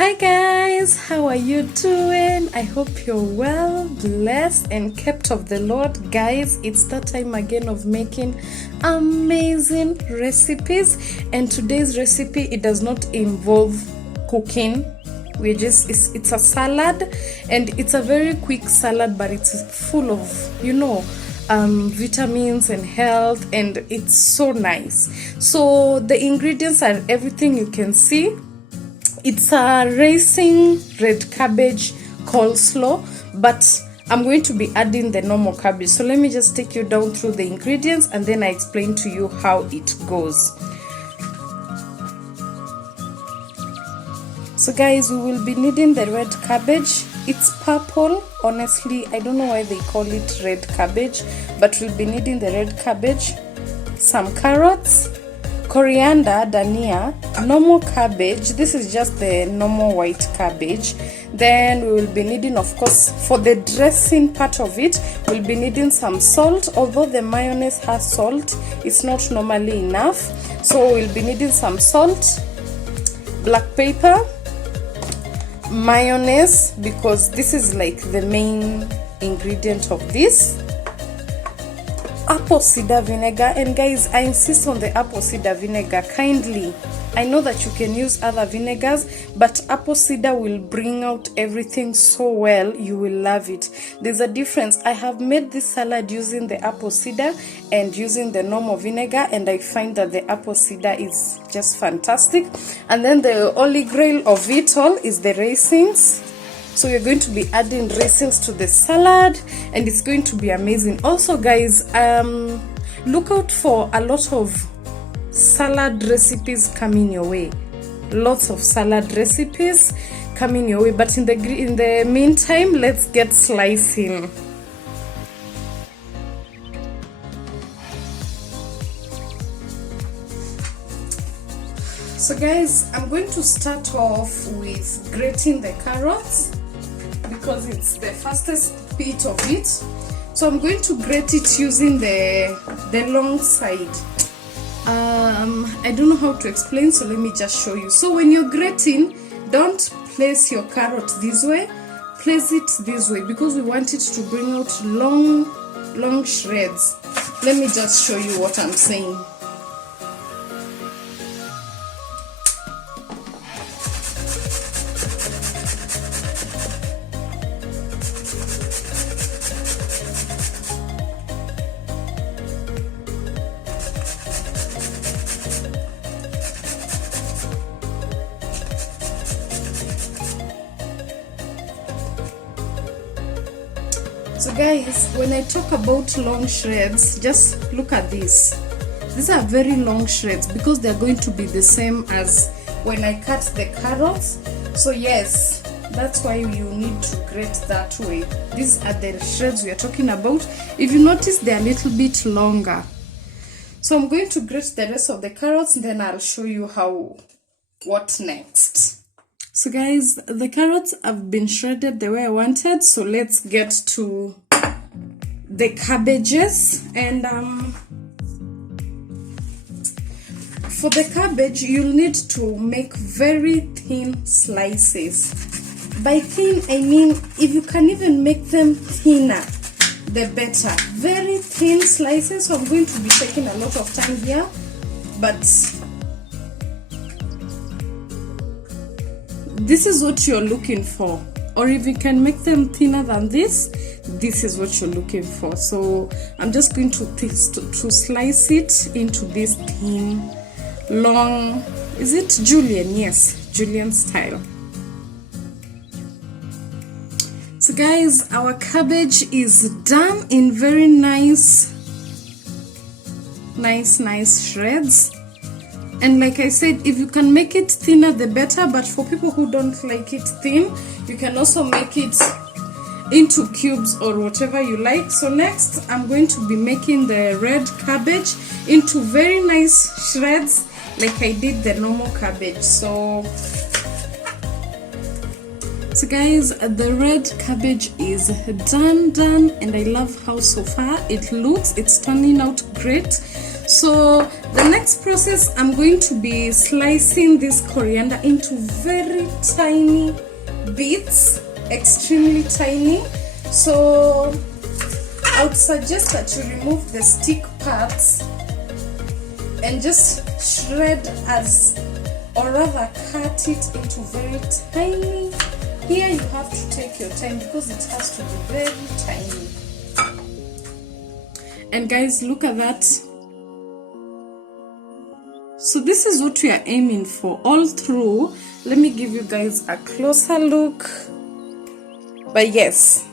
Hi guys, how are you doing? I hope you're well, blessed and kept of the Lord. Guys, it's that time again of making amazing recipes, and today's recipe, it does not involve cooking. It's a salad, and it's a very quick salad, but it's full of vitamins and health, and it's so nice. So the ingredients are everything you can see. It's a raisin, red cabbage, coleslaw, but I'm going to be adding the normal cabbage. So let me just take you down through the ingredients and then I explain to you how it goes. So guys, we will be needing the red cabbage. It's purple. Honestly, I don't know why they call it red cabbage, but we'll be needing the red cabbage, some carrots, coriander, dhania, normal cabbage. This is just the normal white cabbage. Then we will be needing, of course, for the dressing part of it, we'll be needing some salt. Although the mayonnaise has salt, it's not normally enough, so we'll be needing some salt, black pepper, mayonnaise, because this is like the main ingredient of this, apple cider vinegar. And guys, I insist on the apple cider vinegar kindly. I know that you can use other vinegars, but apple cider will bring out everything so well. You will love it. There's a difference. I have made this salad using the apple cider and using the normal vinegar, and I find that the apple cider is just fantastic. And then the holy grail of it all is the raisins. So we're going to be adding raisins to the salad, and it's going to be amazing. Also guys, look out for a lot of salad recipes coming your way. Lots of salad recipes coming your way, but in the meantime, let's get slicing. So guys, I'm going to start off with grating the carrots because it's the fastest bit of it. So I'm going to grate it using the long side. I don't know how to explain, so let me just show you. So when you're grating, don't place your carrot this way, place it this way, because we want it to bring out long shreds. Let me just show you what I'm saying. So guys, when I talk about long shreds, just look at this. These are very long shreds because they're going to be the same as when I cut the carrots. So yes, that's why you need to grate that way. These are the shreds we are talking about. If you notice, they're a little bit longer. So I'm going to grate the rest of the carrots, and then I'll show you what next. So guys, the carrots have been shredded the way I wanted, so let's get to the cabbages. And for the cabbage, you'll need to make very thin slices. By thin, I mean if you can even make them thinner, the better. Very thin slices. So I'm going to be taking a lot of time here, but this is what you're looking for. Or if you can make them thinner than this, this is what you're looking for. So I'm just going to slice it into this thin, long, is it julienne? Yes, julienne style. So guys, our cabbage is done in very nice shreds. And like I said, if you can make it thinner, the better. But for people who don't like it thin, you can also make it into cubes or whatever you like. So next, I'm going to be making the red cabbage into very nice shreds, like I did the normal cabbage. So guys, the red cabbage is done, and I love how so far it looks. It's turning out great. So the next process, I'm going to be slicing this coriander into very tiny bits, extremely tiny. So I would suggest that you remove the stick parts and just shred or rather cut it into very tiny. Here you have to take your time because it has to be very tiny. And guys, look at that. So this is what we are aiming for all through. Let me give you guys a closer look. But yes,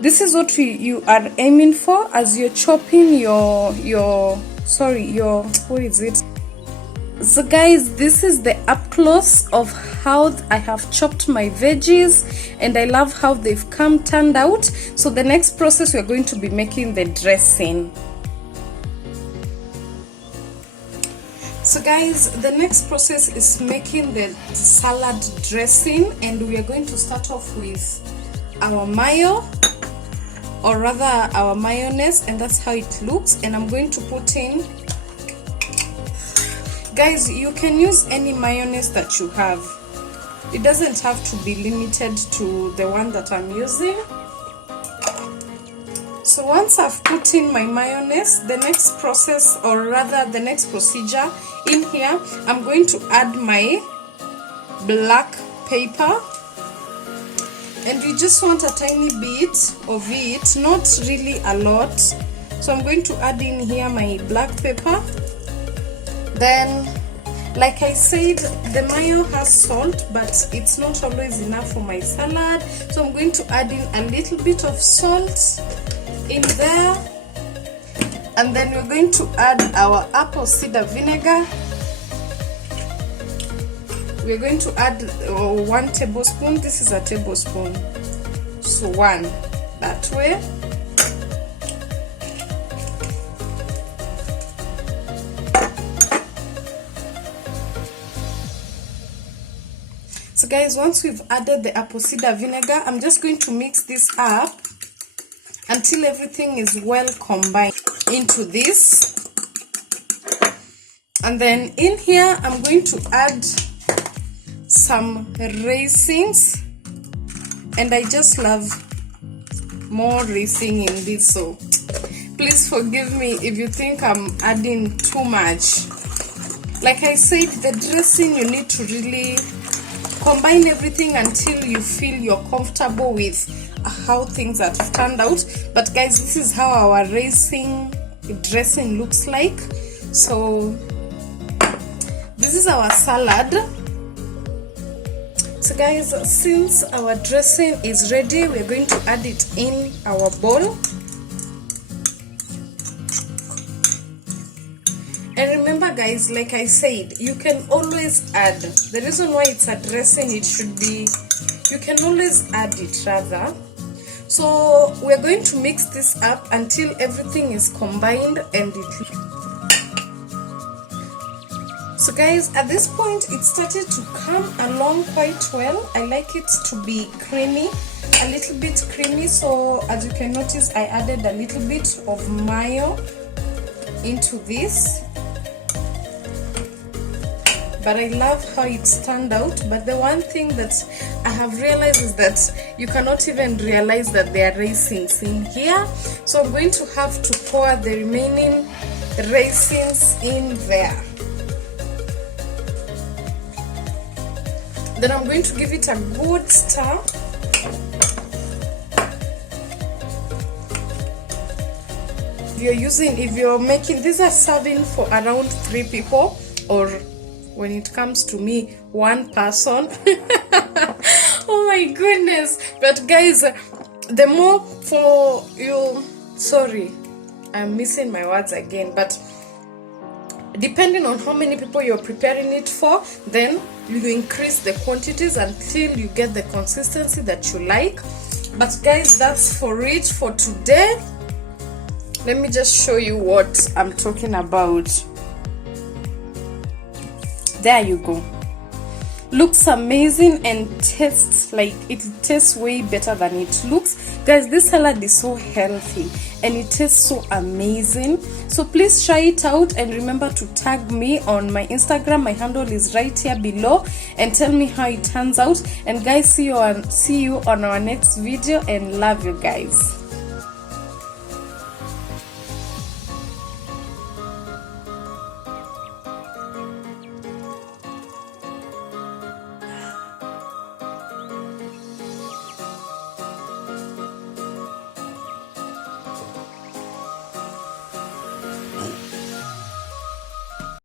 this is what you are aiming for as you're chopping your what is it? So guys, this is the up close of how I have chopped my veggies, and I love how they've turned out. So the next process, we're going to be making the dressing. So guys, the next process is making the salad dressing, and we are going to start off with our mayo, or rather our mayonnaise, and that's how it looks. And I'm going to put in, guys, you can use any mayonnaise that you have. It doesn't have to be limited to the one that I'm using. So once I've put in my mayonnaise, the next process, or rather the next procedure in here, I'm going to add my black pepper. And you just want a tiny bit of it, not really a lot. So I'm going to add in here my black pepper. Then, like I said, the mayo has salt, but it's not always enough for my salad. So I'm going to add in a little bit of salt in there. And then we're going to add our apple cider vinegar. We're going to add 1 tablespoon. This is a tablespoon, so 1 that way. So guys, once we've added the apple cider vinegar, I'm just going to mix this up until everything is well combined into this. And then in here, I'm going to add some raisins, and I just love more raisins in this, so please forgive me if you think I'm adding too much. Like I said, the dressing, you need to really combine everything until you feel you're comfortable with how things have turned out. But guys, this is how our raisin dressing looks like. So this is our salad. So guys, since our dressing is ready, we're going to add it in our bowl. And remember guys, like I said, you can always add. The reason why it's a dressing, you can always add it rather. So we're going to mix this up until everything is combined and so guys, at this point it started to come along quite well. I like it to be creamy, a little bit creamy. So as you can notice, I added a little bit of mayo into this. But I love how it's turned out. But the one thing that I have realized is that you cannot even realize that there are raisins in here. So I'm going to have to pour the remaining raisins in there. Then I'm going to give it a good stir. If you're making, these are serving for around 3 people, or when it comes to me, 1 person. Oh my goodness. But guys, the more for you, sorry, I'm missing my words again, but depending on how many people you're preparing it for, then you increase the quantities until you get the consistency that you like. But guys, that's for it for today. Let me just show you what I'm talking about. There you go. Looks amazing and tastes like it tastes way better than it looks. Guys, this salad is so healthy, and it tastes so amazing. So please try it out, and remember to tag me on my Instagram. My handle is right here below, and tell me how it turns out. And guys, see you on our next video, and love you guys.